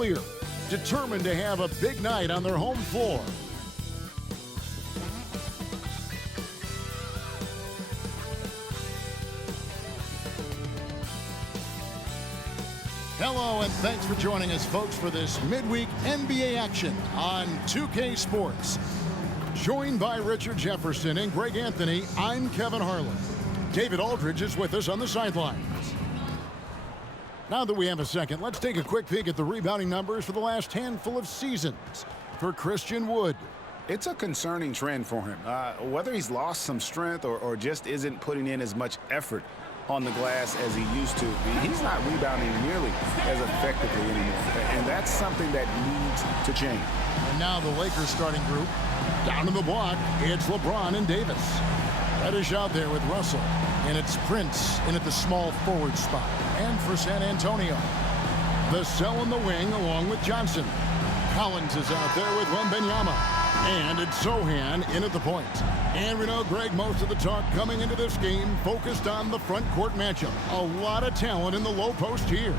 earlier, determined to have a big night on their home floor. Hello, and thanks for joining us, folks, for this midweek NBA action on 2K Sports. Joined by Richard Jefferson and Greg Anthony, I'm Kevin Harlan. David Aldridge is with us on the sidelines. Now that we have a second, let's take a quick peek at the rebounding numbers for the last handful of seasons for Christian Wood. It's a concerning trend for him. Whether he's lost some strength or just isn't putting in as much effort on the glass as he used to, he's not rebounding nearly as effectively anymore. And that's something that needs to change. And now the Lakers starting group. Down in the block, it's LeBron and Davis. Reddish out there with Russell. And it's Prince in at the small forward spot. And for San Antonio, Vassell in the wing along with Johnson. Collins is out there with Wembanyama. And it's Sohan in at the point. And we know, Greg, most of the talk coming into this game focused on the front court matchup. A lot of talent in the low post here.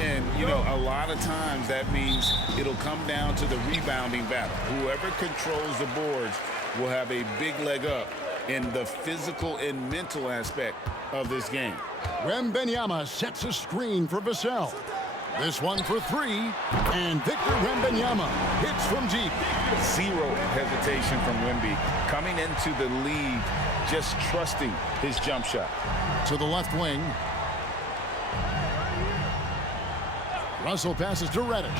And, you know, a lot of times that means it'll come down to the rebounding battle. Whoever controls the boards will have a big leg up in the physical and mental aspect of this game. Wembanyama sets a screen for Vassell. This one for three, and Victor Wembanyama hits from deep. Zero hesitation from Wemby coming into the lead, just trusting his jump shot. To the left wing. Russell passes to Reddish.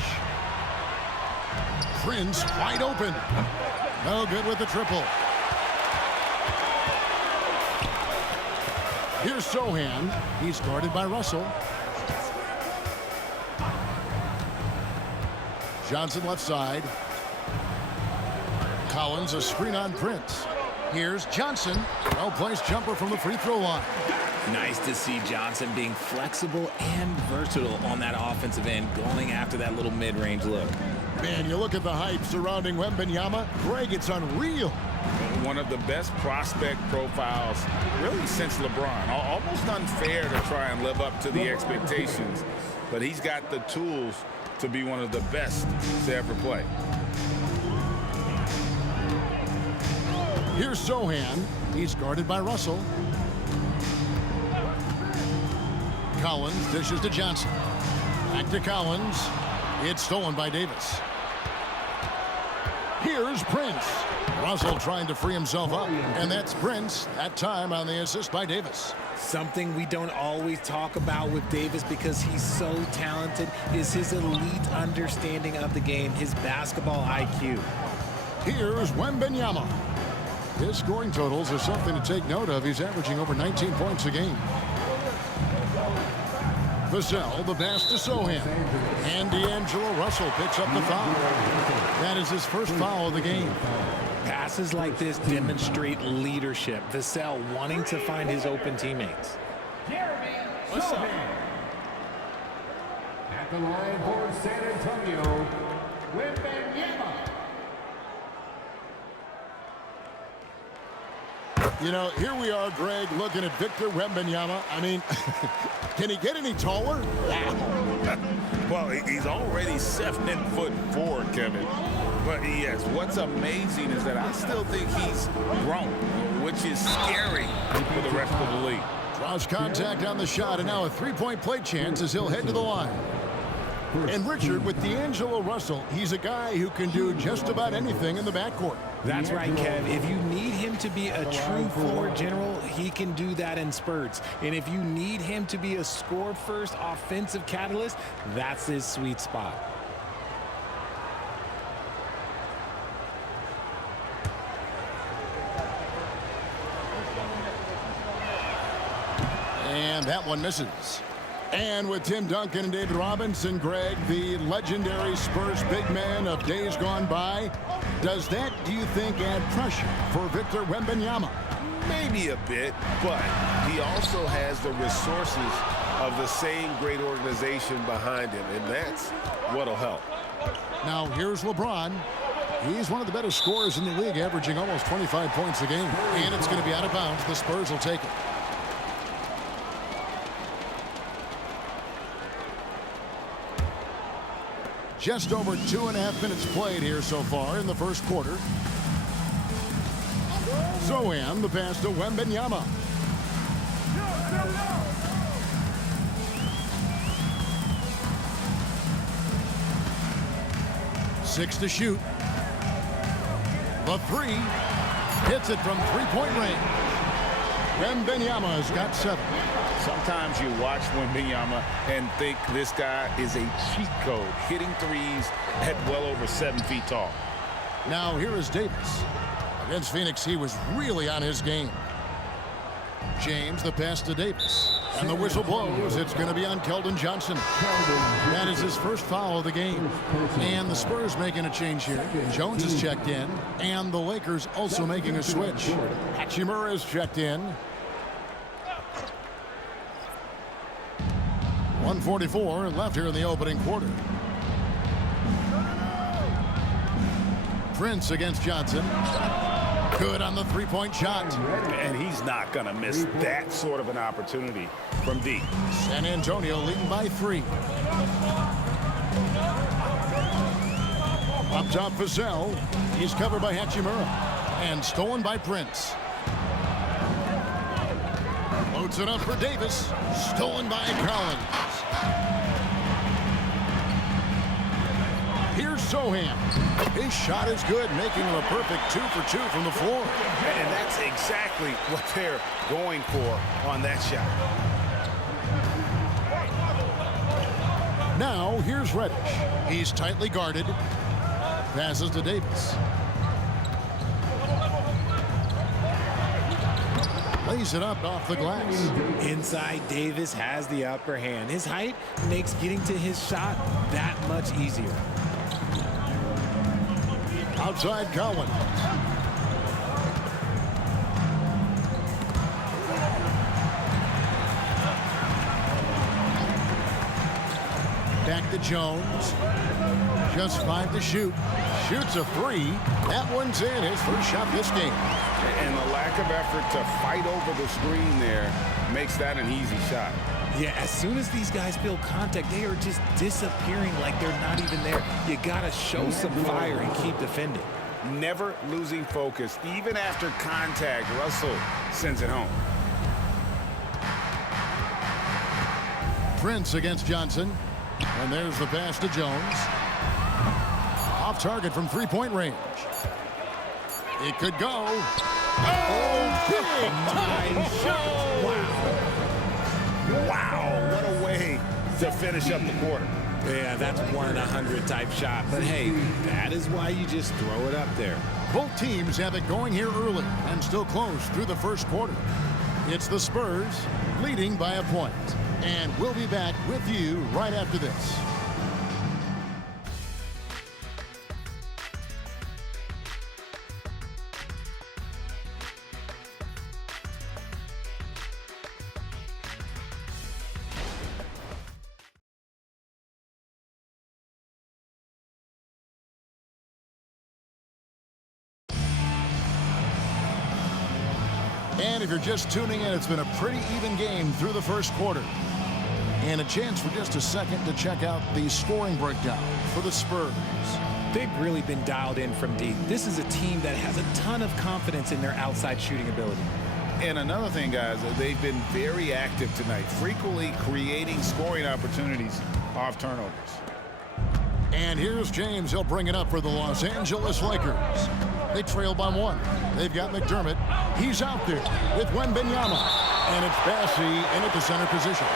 Prince wide open. No good with the triple. Here's Sohan. He's guarded by Russell. Johnson left side. Collins a screen on Prince. Here's Johnson. Well-placed jumper from the free throw line. Nice to see Johnson being flexible and versatile on that offensive end, going after that little mid-range look. Man, you look at the hype surrounding Wembanyama. Greg, it's unreal. One of the best prospect profiles really since LeBron. Almost unfair to try and live up to the expectations, but he's got the tools to be one of the best to ever play. Here's Sohan. He's guarded by Russell. Collins dishes to Johnson. Back to Collins. It's stolen by Davis. Here's Prince. Russell trying to free himself up. And that's Prince, that time on the assist by Davis. Something we don't always talk about with Davis because he's so talented is his elite understanding of the game, his basketball IQ. Here's Wembanyama. His scoring totals are something to take note of. He's averaging over 19 points a game. Vassell, the pass to Sohan. And D'Angelo Russell picks up the foul. That is his first foul of the game. Passes like this demonstrate leadership. Vassell wanting to find his open teammates. What's up? At the line for San Antonio, Wembanyama. You know, here we are, Greg, looking at Victor Wembanyama. I mean, can he get any taller? Well, he's already 7'4", Kevin. But yes, what's amazing is that I still think he's grown, which is scary for the rest of the league. Draws contact on the shot, and now a three-point play chance as he'll head to the line. And Richard, with D'Angelo Russell, he's a guy who can do just about anything in the backcourt. That's right, Kev. If you need him to be a true floor general, he can do that in spurts. And if you need him to be a score-first offensive catalyst, that's his sweet spot. And that one misses. And with Tim Duncan and David Robinson, Greg, the legendary Spurs big man of days gone by, does that, do you think, add pressure for Victor Wembanyama? Maybe a bit, but he also has the resources of the same great organization behind him, and that's what'll help. Now, here's LeBron. He's one of the better scorers in the league, averaging almost 25 points a game. And it's going to be out of bounds. The Spurs will take it. Just over 2.5 minutes played here so far in the first quarter. Zohan, the pass to Wembanyama. Six to shoot. The three. Hits it from three-point range. Wembanyama has got 7. Sometimes you watch Wembanyama and think this guy is a cheat code, hitting threes at well over 7 feet tall. Now here is Davis. Against Phoenix, he was really on his game. James, the pass to Davis. And the whistle blows. It's going to be on Keldon Johnson. That is his first foul of the game. And the Spurs making a change here. Jones is checked in. And the Lakers also making a switch. Hachimura is checked in. 1:44 left here in the opening quarter. Prince against Johnson. Good on the three-point shot. And he's not going to miss that sort of an opportunity from deep. San Antonio leading by 3. Up top, Vassell. He's covered by Hachimura. And stolen by Prince. Loads it up for Davis. Stolen by Collins. Here's Zohan. His shot is good, making him a perfect 2 for 2 from the floor. And that's exactly what they're going for on that shot. Now, here's Reddish. He's tightly guarded. Passes to Davis. Lays it up off the glass. Inside, Davis has the upper hand. His height makes getting to his shot that much easier. Outside, Collins. Back to Jones. Just 5 to shoot. Shoots a 3. That one's in. His first shot this game. And the lack of effort to fight over the screen there makes that an easy shot. Yeah, as soon as these guys feel contact, they are just disappearing like they're not even there. You got to show some fire and keep defending. Never losing focus. Even after contact, Russell sends it home. Prince against Johnson. And there's the pass to Jones. Off target from three-point range. It could go. Oh, big time shot. Wow. Wow, what a way to finish up the quarter. Yeah, that's 1 in 100 type shot. But hey, that is why you just throw it up there. Both teams have it going here early and still close through the first quarter. It's the Spurs leading by a point. And we'll be back with you right after this. And if you're just tuning in, it's been a pretty even game through the first quarter. And a chance for just a second to check out the scoring breakdown for the Spurs. They've really been dialed in from deep. This is a team that has a ton of confidence in their outside shooting ability. And another thing, guys, they've been very active tonight, frequently creating scoring opportunities off turnovers. And here's James. He'll bring it up for the Los Angeles Lakers. They trail by 1. They've got McDermott. He's out there with Wembanyama. And it's Bassey in at the center position.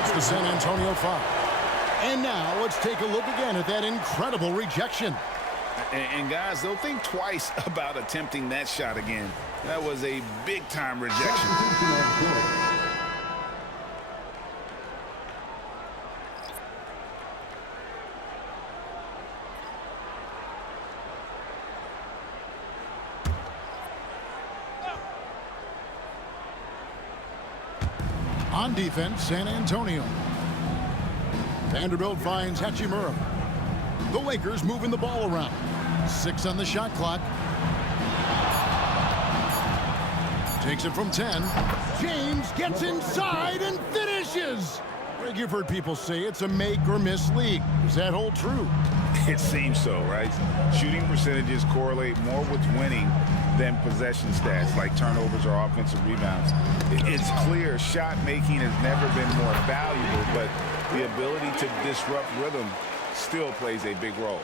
It's the San Antonio foul. And now let's take a look again at that incredible rejection. And guys, they'll think twice about attempting that shot again. That was a big-time rejection. On defense, San Antonio. Vanderbilt finds Hachimura. The Lakers moving the ball around. 6 on the shot clock. Takes it from 10. James gets inside and finishes. Greg, you've heard people say it's a make or miss league. Does that hold true? It seems so, right? Shooting percentages correlate more with winning than possession stats like turnovers or offensive rebounds. It's clear shot making has never been more valuable, but the ability to disrupt rhythm still plays a big role.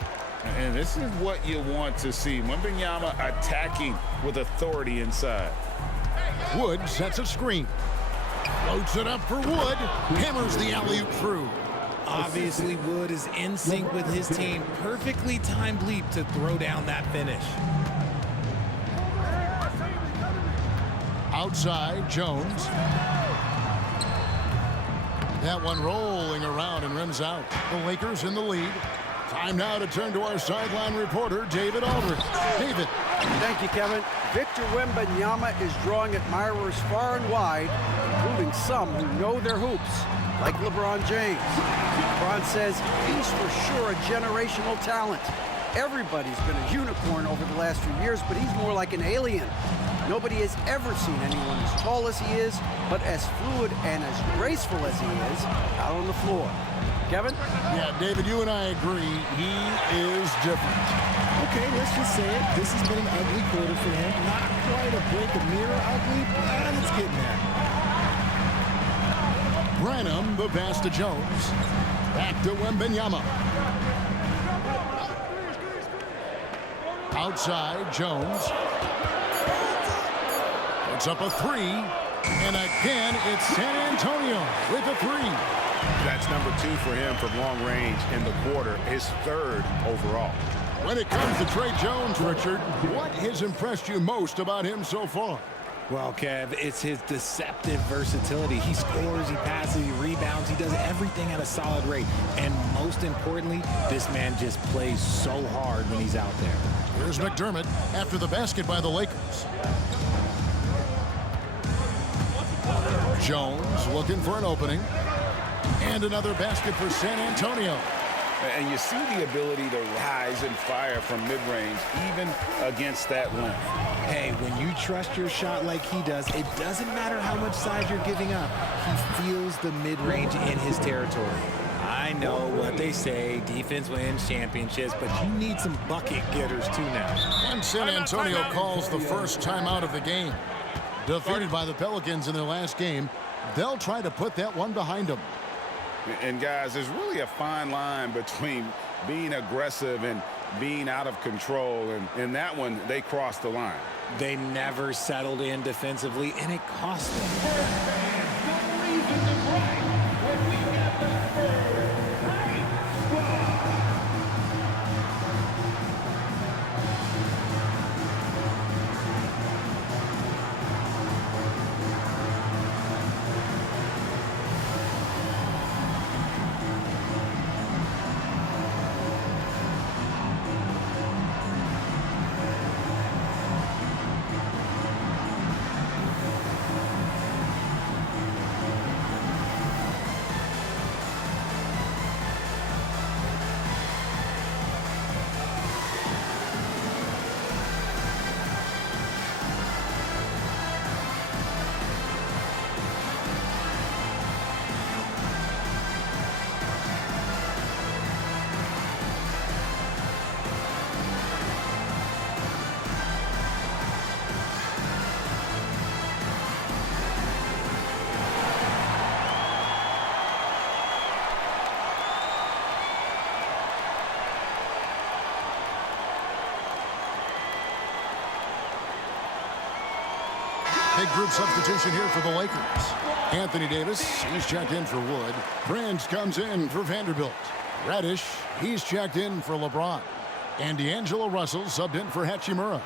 And this is what you want to see. Wembanyama attacking with authority inside. Wood sets a screen. Floats it up for Wood. Hammers the alley-oop through. Obviously, Wood is in sync with his team. Perfectly timed leap to throw down that finish. Outside, Jones. That one rolling around and rims out. The Lakers in the lead. Time now to turn to our sideline reporter, David Aldridge. David. Thank you, Kevin. Victor Wembanyama is drawing admirers far and wide, including some who know their hoops, like LeBron James. LeBron says he's for sure a generational talent. Everybody's been a unicorn over the last few years, but he's more like an alien. Nobody has ever seen anyone as tall as he is, but as fluid and as graceful as he is out on the floor. Kevin? Yeah, David, you and I agree. He is different. Okay, let's just say it. This has been an ugly quarter for him. Not quite a break a mirror ugly, but it's getting there. Branham, the pass to Jones. Back to Wembanyama. Outside, Jones. Puts up a three. And again, it's San Antonio with a three. That's number 2 for him from long range in the quarter, his 3rd overall. When it comes to Trey Jones, Richard, what has impressed you most about him so far? Well, Kev, it's his deceptive versatility. He scores, he passes, he rebounds, he does everything at a solid rate. And most importantly, this man just plays so hard when he's out there. Here's McDermott after the basket by the Lakers. Jones looking for an opening. And another basket for San Antonio. And you see the ability to rise and fire from mid-range, even against that length. Hey, when you trust your shot like he does, it doesn't matter how much size you're giving up. He feels the mid-range in his territory. I know what they say, defense wins championships, but you need some bucket getters too now. And San Antonio calls the first timeout of the game. Defeated by the Pelicans in their last game, they'll try to put that one behind them. And guys, there's really a fine line between being aggressive and being out of control. And in that one, they crossed the line. They never settled in defensively, and it cost them. Big group substitution here for the Lakers. Anthony Davis, he's checked in for Wood. Prince comes in for Vanderbilt. Reddish, he's checked in for LeBron. And D'Angelo Russell subbed in for Hachimura.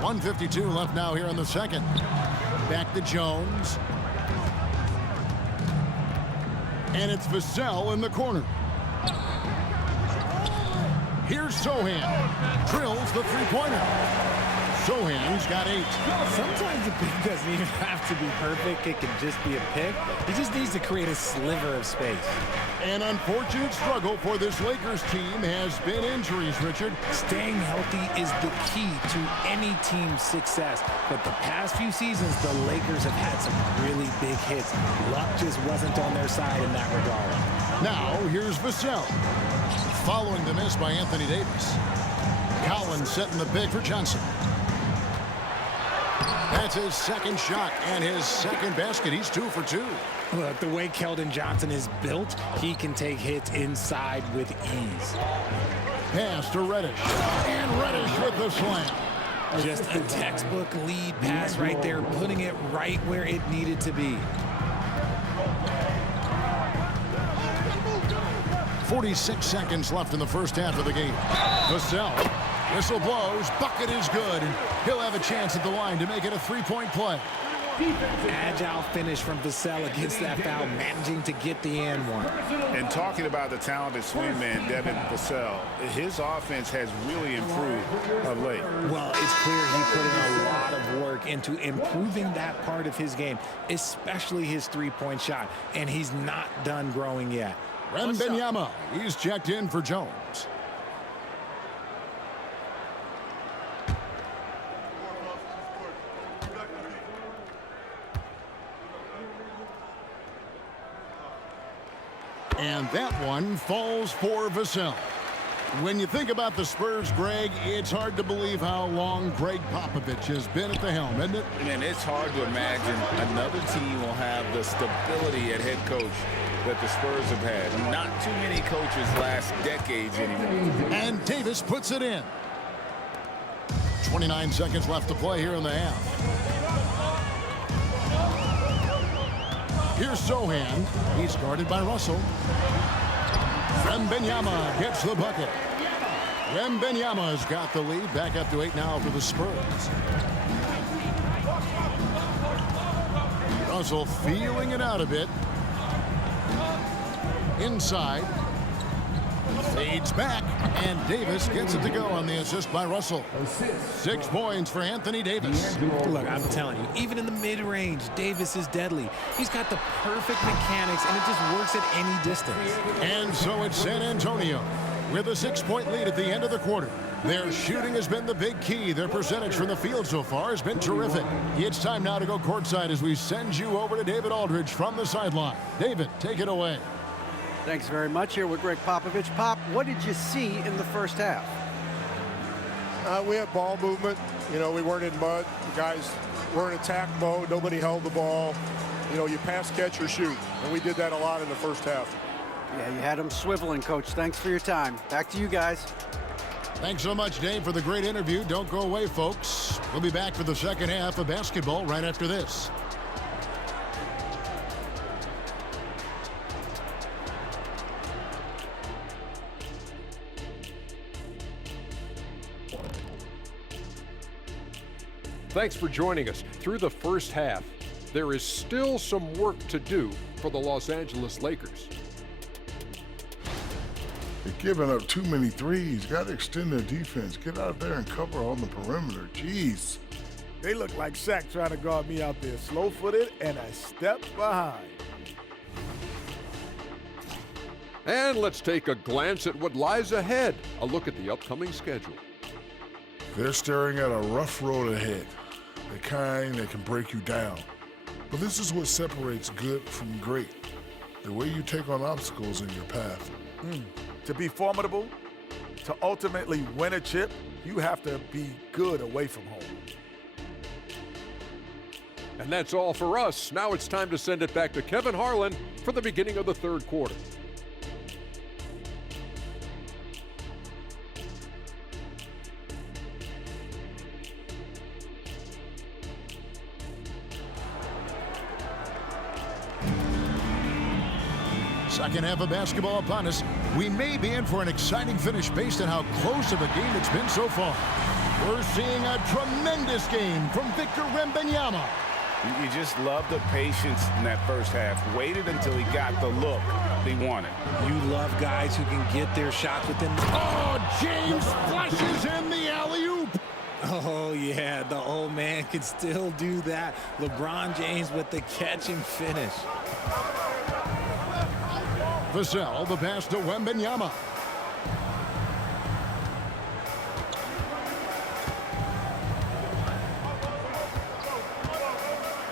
.152 left now here in the second. Back to Jones. And it's Vassell in the corner. Here's Sohan. Drills the three-pointer. Sohan's got 8. Sometimes the pick doesn't even have to be perfect. It can just be a pick. He just needs to create a sliver of space. An unfortunate struggle for this Lakers team has been injuries, Richard. Staying healthy is the key to any team's success. But the past few seasons, the Lakers have had some really big hits. Luck just wasn't on their side in that regard. Now, here's Vassell. Following the miss by Anthony Davis. Collins setting the pick for Johnson. That's his second shot and his second basket. He's 2 for 2. Look, the way Keldon Johnson is built, he can take hits inside with ease. Pass to Reddish. And Reddish with the slam. Just a textbook lead pass right there, putting it right where it needed to be. 46 seconds left in the first half of the game. Vassell. Whistle blows. Bucket is good. And he'll have a chance at the line to make it a 3-point play. Agile finish from Vassell against that foul, managing to get the and one. And talking about the talented swingman, Devin Vassell, his offense has really improved of late. Well, it's clear he put in a lot of work into improving that part of his game, especially his three-point shot, and he's not done growing yet. Wembanyama, he's checked in for Jones. And that one falls for Vassell. When you think about the Spurs, Greg, it's hard to believe how long Greg Popovich has been at the helm, isn't it? Man, it's hard to imagine another team will have the stability at head coach that the Spurs have had. Not too many coaches last decades anymore. And Davis puts it in. 29 seconds left to play here in the half. Here's Sohan. He's guarded by Russell. Wembanyama gets the bucket. Wembanyama's got the lead. Back up to 8 now for the Spurs. Russell feeling it out a bit. Inside. Fades back, and Davis gets it to go on the assist by Russell. 6 points for Anthony Davis. Look, I'm telling you, even in the mid-range, Davis is deadly. He's got the perfect mechanics, and it just works at any distance. And so it's San Antonio with a 6-point lead at the end of the quarter. Their shooting has been the big key. Their percentage from the field so far has been terrific. It's time now to go courtside as we send you over to David Aldridge from the sideline. David, take it away. Thanks very much. Here with Greg Popovich. Pop, what did you see in the first half? We had ball movement. You know, we weren't in mud. The guys were in attack mode. Nobody held the ball. You know, you pass, catch, or shoot. And we did that a lot in the first half. Yeah, you had them swiveling, Coach. Thanks for your time. Back to you guys. Thanks so much, Dave, for the great interview. Don't go away, folks. We'll be back for the second half of basketball right after this. Thanks for joining us. Through the first half, there is still some work to do for the Los Angeles Lakers. They're giving up too many threes. Got to extend their defense. Get out there and cover on the perimeter. Jeez. They look like Shaq trying to guard me out there. Slow-footed and a step behind. And let's take a glance at what lies ahead. A look at the upcoming schedule. They're staring at a rough road ahead. The kind that can break you down. But this is what separates good from great. The way you take on obstacles in your path. To be formidable, to ultimately win a chip, you have to be good away from home. And that's all for us. Now it's time to send it back to Kevin Harlan for the beginning of the third quarter. Second half of basketball upon us. We may be in for an exciting finish based on how close of a game it's been so far. We're seeing a tremendous game from Victor Wembanyama. You just love the patience in that first half. Waited until he got the look he wanted. You love guys who can get their shot within. Oh, James flushes in the alley-oop. Oh, yeah, the old man can still do that. LeBron James with the catch and finish. Vassell, the pass to Wembanyama.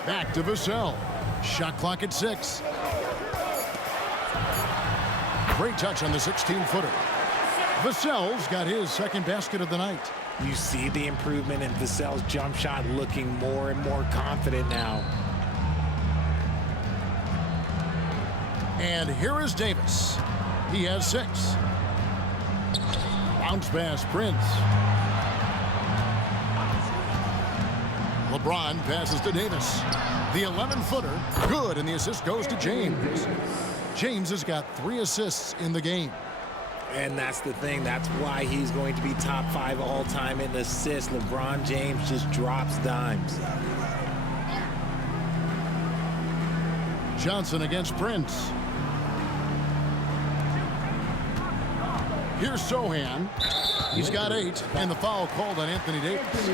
Back to Vassell. Shot clock at 6. Great touch on the 16-footer. Vassell's got his second basket of the night. You see the improvement in Vassell's jump shot, looking more and more confident now. And here is Davis. He has 6. Bounce pass, Prince. LeBron passes to Davis. The 11-footer, good, and the assist goes to James. James has got 3 assists in the game. And that's the thing. That's why he's going to be top 5 all-time in assists. LeBron James just drops dimes. Johnson against Prince. Here's Sohan. He's got 8, and the foul called on Anthony Davis.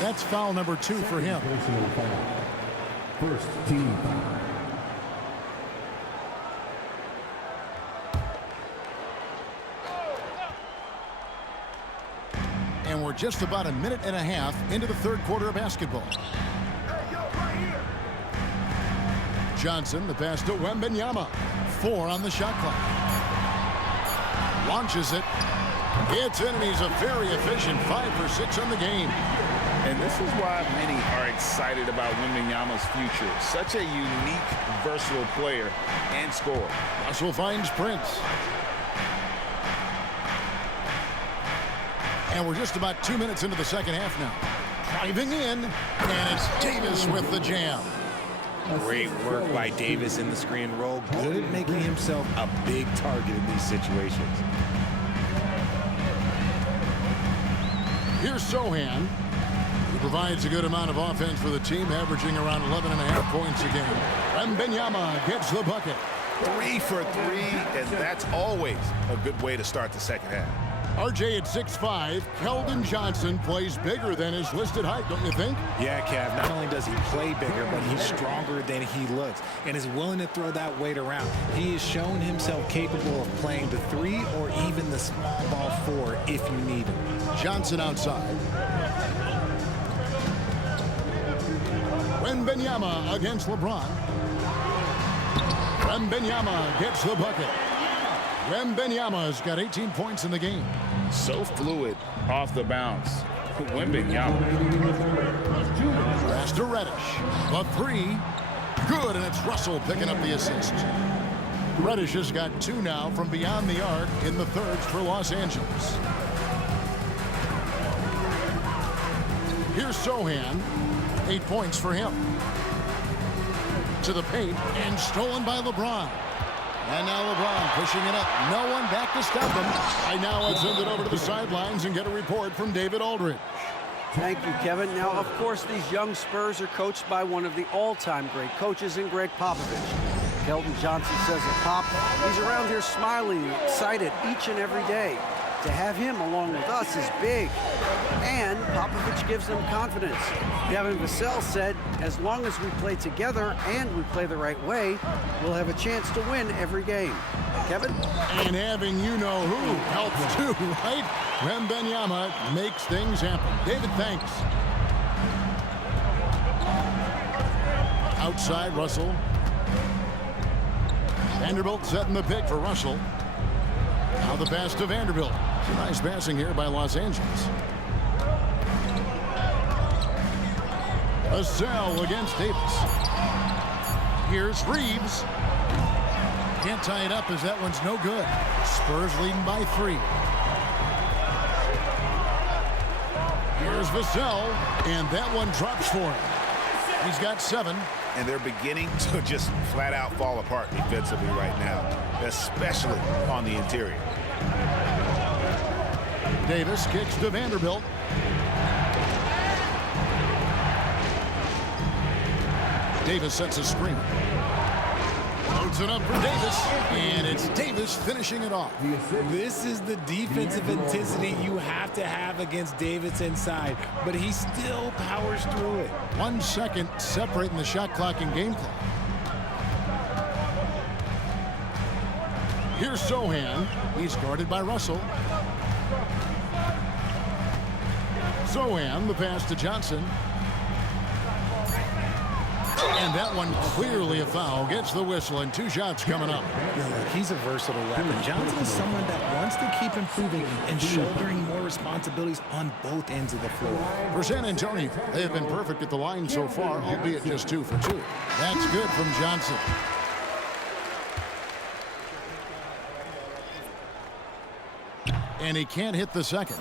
That's foul number 2 for him. First team foul. And we're just about a minute and a half into the third quarter of basketball. Johnson, the pass to Wembanyama. 4 on the shot clock. Launches it. It's in, and he's a very efficient 5 for 6 on the game. And this is why many are excited about Wembanyama's future. Such a unique, versatile player and scorer. Russell finds Prince. And we're just about 2 minutes into the second half now. Driving in, and it's Davis with the jam. Great work by Davis in the screen roll. Good at making himself a big target in these situations. Here's Sohan. He provides a good amount of offense for the team, averaging around 11.5 points a game. Wembanyama gets the bucket. 3 for 3, and that's always a good way to start the second half. RJ at 6'5", Keldon Johnson plays bigger than his listed height, don't you think? Yeah, Kev, not only does he play bigger, but he's stronger than he looks and is willing to throw that weight around. He has shown himself capable of playing the 3 or even the small ball 4 if you need him. Johnson outside. Wembanyama against LeBron. Wembanyama gets the bucket. Wembanyama's got 18 points in the game. So fluid off the bounce. Wembanyama. Pass to Reddish. The 3. Good, and it's Russell picking up the assist. Reddish has got 2 now from beyond the arc in the thirds for Los Angeles. Here's Sohan. 8 points for him. To the paint, and stolen by LeBron. And now LeBron pushing it up. No one back to stop him. And now let's send it over to the sidelines and get a report from David Aldridge. Thank you, Kevin. Now, of course, these young Spurs are coached by one of the all-time great coaches in Greg Popovich. Keldon Johnson says of Pop, he's around here smiling and excited each and every day. To have him along with us is big. And Popovich gives them confidence. Devin Vassell said, as long as we play together and we play the right way, we'll have a chance to win every game. Kevin? And having you-know-who helps too, right? Wembanyama makes things happen. David, thanks. Outside, Russell. Vanderbilt setting the pick for Russell. Now the pass to Vanderbilt. Some nice passing here by Los Angeles. Vassell against Davis. Here's Reeves. Can't tie it up as that one's no good. Spurs leading by 3. Here's Vassell, and that one drops for him. He's got 7. And they're beginning to just flat out fall apart defensively right now, especially on the interior. Davis kicks to Vanderbilt. Davis sets a screen. Loads it up for Davis, and it's Davis finishing it off. This is the defensive intensity you have to have against Davis inside, but he still powers through it. 1 second separating the shot clock and game clock. Here's Sohan. He's guarded by Russell. Sohan, the pass to Johnson. And that one clearly a foul. Gets the whistle, and 2 shots coming up. He's a versatile weapon. Johnson is someone that wants to keep improving and shouldering more responsibilities on both ends of the floor. For San Antonio, they have been perfect at the line so far, albeit just 2 for 2. That's good from Johnson. And he can't hit the second.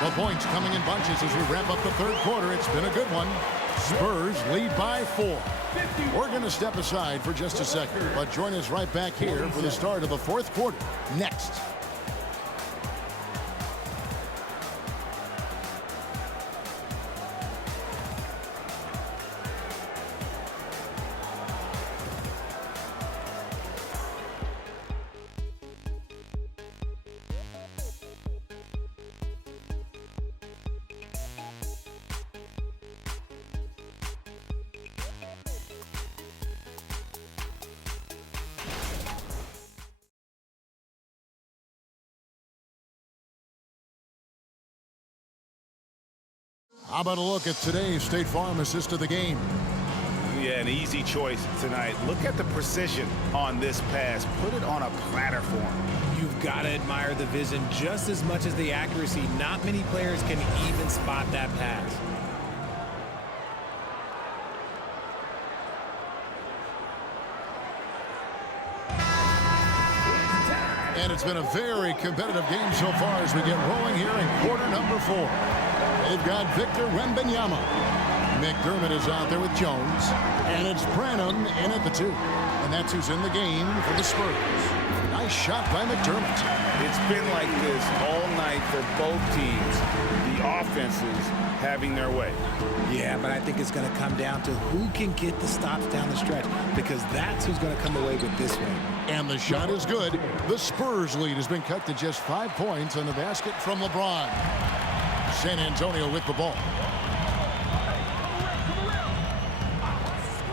The points coming in bunches as we wrap up the third quarter. It's been a good one. Spurs lead by 4. We're going to step aside for just a second, but join us right back here for the start of the fourth quarter next. How about a look at today's State Farm assist of the game? Yeah, an easy choice tonight. Look at the precision on this pass. Put it on a platter for him. You've got to admire the vision just as much as the accuracy. Not many players can even spot that pass. And it's been a very competitive game so far as we get rolling here in quarter number 4. They've got Victor Wembanyama. McDermott is out there with Jones. And it's Branham in at the 2. And that's who's in the game for the Spurs. Nice shot by McDermott. It's been like this all night for both teams. The offenses having their way. Yeah, but I think it's going to come down to who can get the stops down the stretch, because that's who's going to come away with this one. And the shot is good. The Spurs lead has been cut to just 5 points on the basket from LeBron. San Antonio with the ball.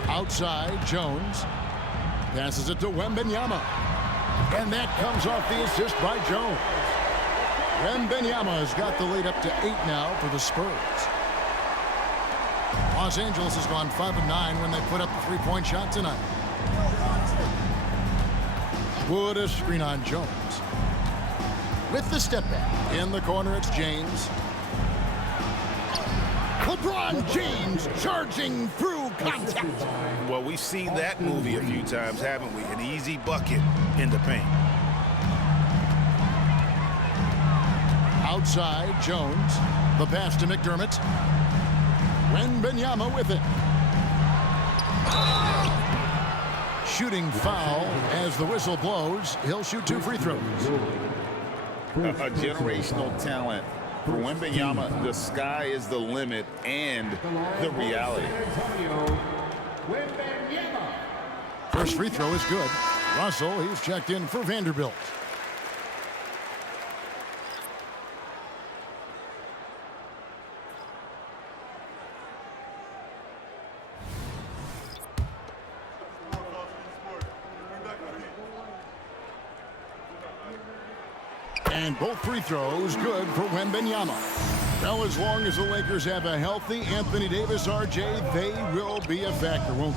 Outside, Jones passes it to Wembanyama. And that comes off the assist by Jones. Wembanyama has got the lead up to 8 now for the Spurs. Los Angeles has gone 5 of 9 when they put up the 3-point shot tonight. Wood a screen on Jones. With the step back. In the corner, it's James. LeBron James charging through contact. Well, we've seen that movie a few times, haven't we? An easy bucket in the paint. Outside, Jones. The pass to McDermott. Wembanyama with it. Shooting foul as the whistle blows. He'll shoot 2 free throws. A generational talent. For Wembanyama, the sky is the limit and the reality. First free throw is good. Russell, he's checked in for Vanderbilt. And both free throws good for Wembanyama. Now, as long as the Lakers have a healthy Anthony Davis, RJ, they will be a factor, won't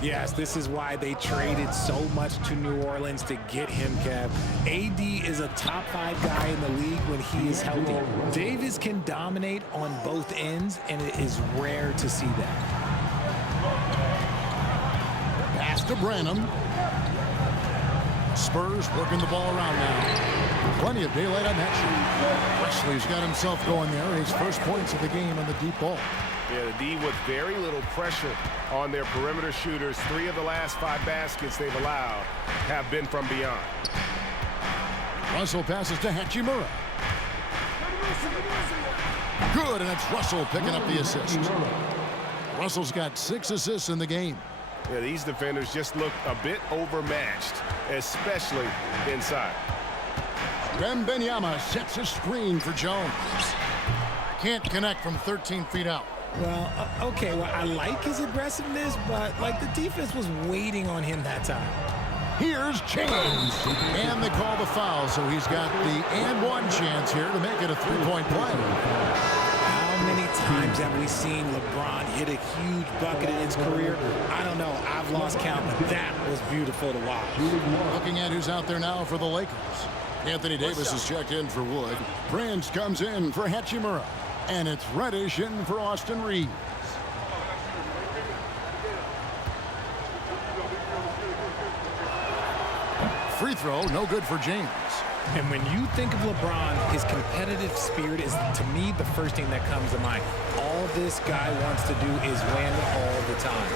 they? Yes, this is why they traded so much to New Orleans to get him, Kev. AD is a top 5 guy in the league when he is healthy. Davis can dominate on both ends, and it is rare to see that. Pass to Branham. Spurs working the ball around now. Plenty of daylight on that shot. Wesley's got himself going there. His first points of the game on the deep ball. Yeah, the D with very little pressure on their perimeter shooters. 3 of the last 5 baskets they've allowed have been from beyond. Russell passes to Hachimura. Good, and it's Russell picking up the assist. Russell's got 6 assists in the game. Yeah, these defenders just look a bit overmatched, especially inside. Wembanyama sets a screen for Jones. Can't connect from 13 feet out. Well, okay, well, I like his aggressiveness, but, like, the defense was waiting on him that time. Here's James. And they call the foul, so he's got the and one chance here to make it a 3-point play. How many times have we seen LeBron hit a huge bucket in his career? I don't know. I've lost count, but that was beautiful to watch. Looking at who's out there now for the Lakers. Anthony Davis is checked in for Wood. Prince comes in for Hachimura. And it's Reddish in for Austin Reeves. Free throw, no good for James. And when you think of LeBron, his competitive spirit is, to me, the first thing that comes to mind. All this guy wants to do is win all the time.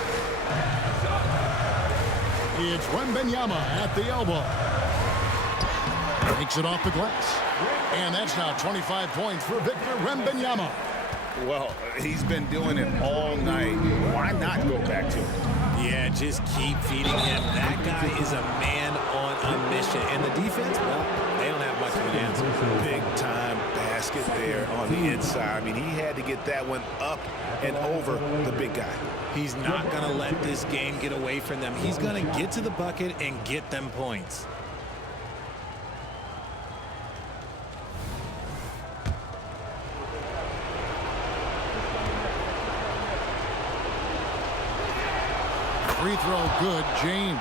It's Wembanyama at the elbow. Takes it off the glass. And that's now 25 points for Victor Wembanyama. Well, he's been doing it all night. Why not go back to him? Yeah, just keep feeding him. That guy is a man on a mission. And the defense, well, they don't have much of an answer. Big-time basket there on the inside. I mean, he had to get that one up and over the big guy. He's not going to let this game get away from them. He's going to get to the bucket and get them points. Free throw good, James.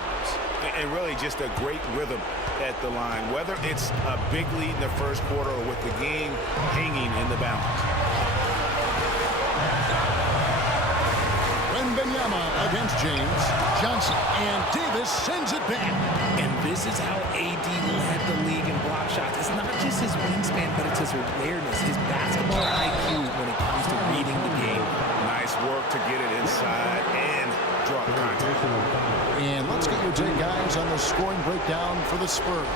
And really just a great rhythm at the line, whether it's a big lead in the first quarter or with the game hanging in the balance. Wembanyama against James. Johnson and Davis sends it back. And this is how AD led the league in block shots. It's not just his wingspan, but it's his awareness, his basketball IQ when it comes to reading the game. Nice work to get it inside and drop contact. And let's get your take, guys, on the scoring breakdown for the Spurs.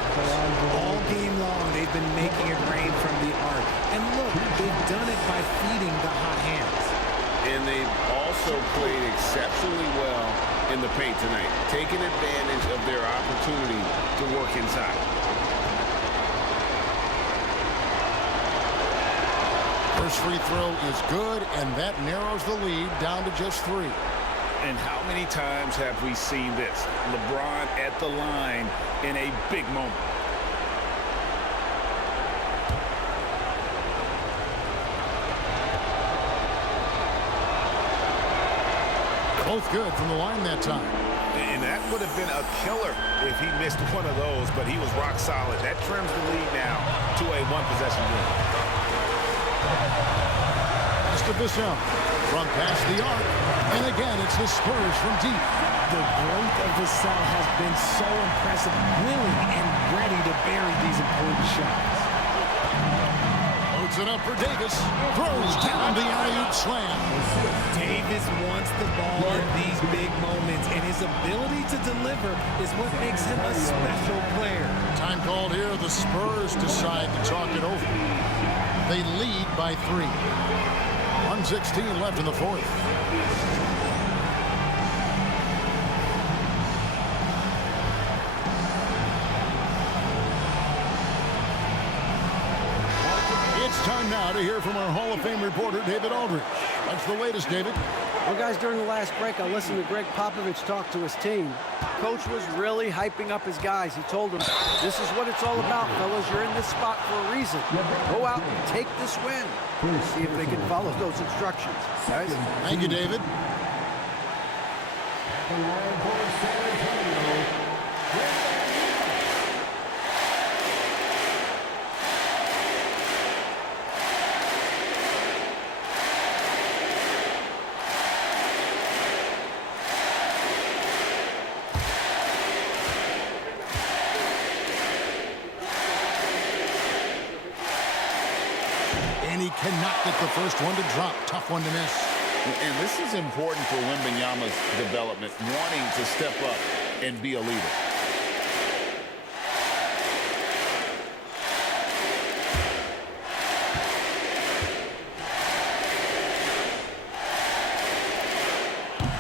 All game long, they've been making it rain from the arc. And look, they've done it by feeding the hot hands. And they've also played exceptionally well in the paint tonight, taking advantage of their opportunity to work inside. First free throw is good, and that narrows the lead down to just 3. And how many times have we seen this? LeBron at the line in a big moment. Both good from the line that time. And that would have been a killer if he missed one of those, but he was rock solid. That trims the lead now to a one-possession game. Esteban from past the arc. And again, it's the Spurs from deep. The growth of the cell has been so impressive, willing and ready to bury these important shots. Loads it up for Davis. Throws down the alley-oop slam. Davis wants the ball in these big moments, and his ability to deliver is what makes him a special player. Time called here. The Spurs decide to talk it over. They lead by 3. 1:16 left in the fourth. It's time now to hear from our Hall of Fame reporter, David Aldridge. What's the latest, David? Well, guys, during the last break, I listened to Greg Popovich talk to his team. Coach was really hyping up his guys. He told them, this is what it's all about, fellas. You're in this spot for a reason. Go out and take this win. See if they can follow those instructions. Guys? Thank you, David. The line for San Antonio. And he cannot get the first one to drop. Tough one to miss. And this is important for Wembanyama's development, wanting to step up and be a leader.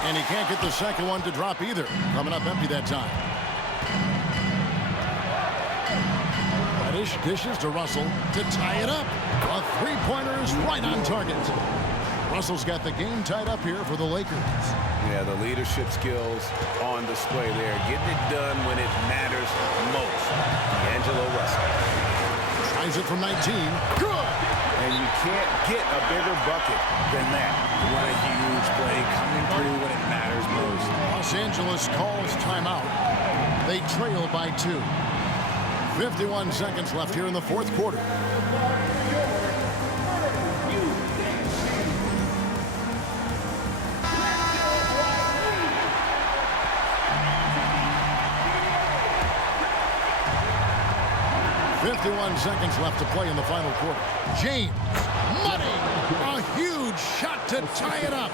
And he can't get the second one to drop either. Coming up empty that time. Reddish dishes to Russell to tie it up. A three-pointer is right on target. Russell's got the game tied up here for the Lakers. Yeah, the leadership skills on display there. Getting it done when it matters most. D'Angelo Russell. Tries it from 19. Good! And you can't get a bigger bucket than that. What a huge play coming through when it matters most. Los Angeles calls timeout. They trail by 2. 51 seconds left here in the fourth quarter. Seconds left to play in the final quarter. James, money, a huge shot to tie it up.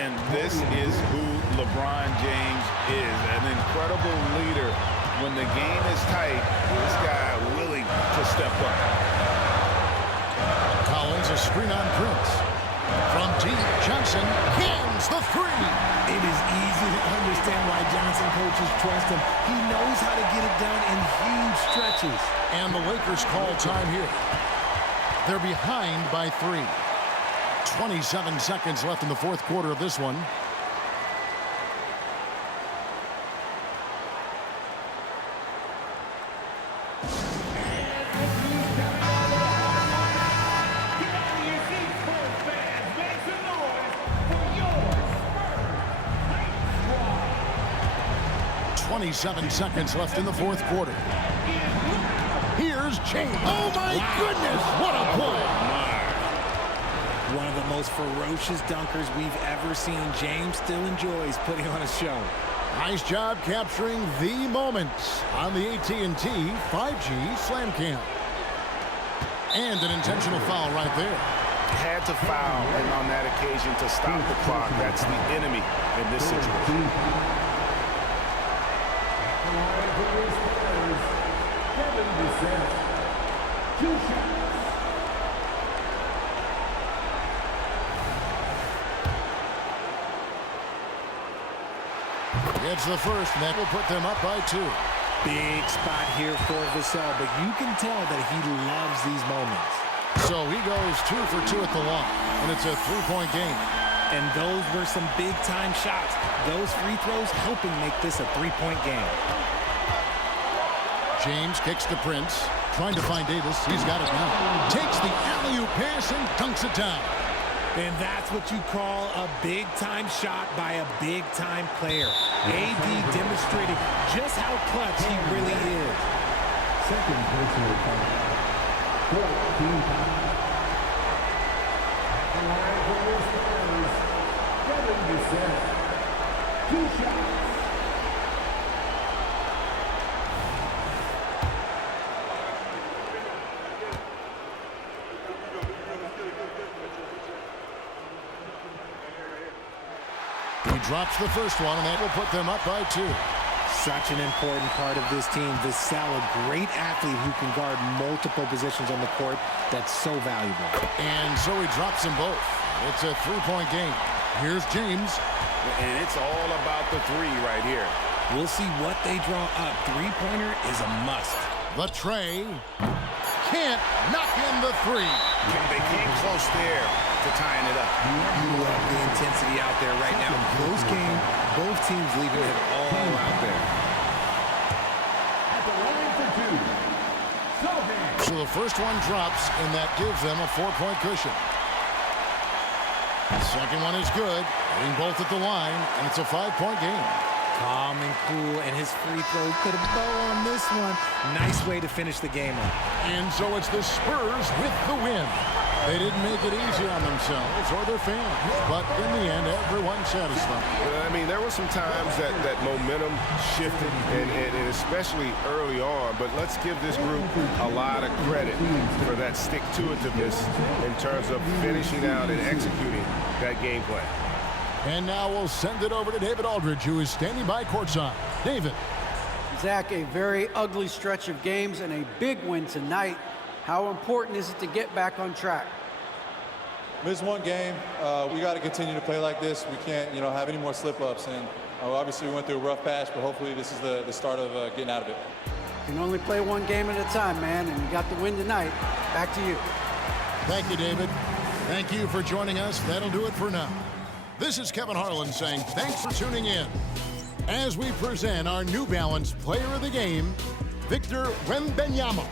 And this is who LeBron James is, an incredible leader. When the game is tight, this guy willing to step up. Collins, a screen on Prince. From deep, Johnson hits the three. It is easy to understand why Johnson coaches trust him. He knows how to get it done in huge stretches. And the Lakers call time here. They're behind by 3. 27 seconds left in the fourth quarter of this one. Seven seconds left in the fourth quarter. Here's James. Oh my goodness, what a play! One of the most ferocious dunkers we've ever seen. James still enjoys putting on a show. Nice job capturing the moments on the AT&T 5G Slam Cam. And an intentional foul right there. Had to foul, and on that occasion to stop the clock. That's the enemy in this situation. Gets the first, and that will put them up by 2. Big spot here for Vassell, but you can tell that he loves these moments. So he goes 2 for 2 at the line, and it's a 3-point game. And those were some big-time shots. Those free throws helping make this a 3-point game. James kicks to Prince, trying to find Davis. He's got it now. Takes the alley-oop pass and dunks it down. And that's what you call a big-time shot by a big-time player. AD demonstrated just how clutch he really is. Second personal foul. 14 fouls. The line for the Spurs, Devin Vassell. 2 shots. Drops the first one, and that will put them up by 2. Such an important part of this team. Vassell, a great athlete who can guard multiple positions on the court. That's so valuable. And so he drops them both. It's a 3-point game. Here's James. And it's all about the 3 right here. We'll see what they draw up. Three-pointer is a must. The tray. Can't knock in the 3. They came close there to tying it up. You love the intensity out there right now. Close game, both teams leaving it all out there. At the line for 2. So the first one drops, and that gives them a 4-point cushion. The second one is good, hitting both at the line, and it's a 5-point game. Calm and cool, and his free throw put a bow on this one. Nice way to finish the game up. And so it's the Spurs with the win. They didn't make it easy on themselves or their fans, but in the end, everyone's satisfied. I mean, there were some times that momentum shifted, and especially early on, but let's give this group a lot of credit for that stick-to-itiveness in terms of finishing out and executing that game plan. And now we'll send it over to David Aldridge, who is standing by courtside. David. Zach, a very ugly stretch of games and a big win tonight. How important is it to get back on track? Missed one game. We got to continue to play like this. We can't, have any more slip-ups. And obviously we went through a rough patch, but hopefully this is the start of getting out of it. You can only play one game at a time, man, and you got the win tonight. Back to you. Thank you, David. Thank you for joining us. That'll do it for now. This is Kevin Harlan saying thanks for tuning in as we present our New Balance Player of the Game, Victor Wembanyama.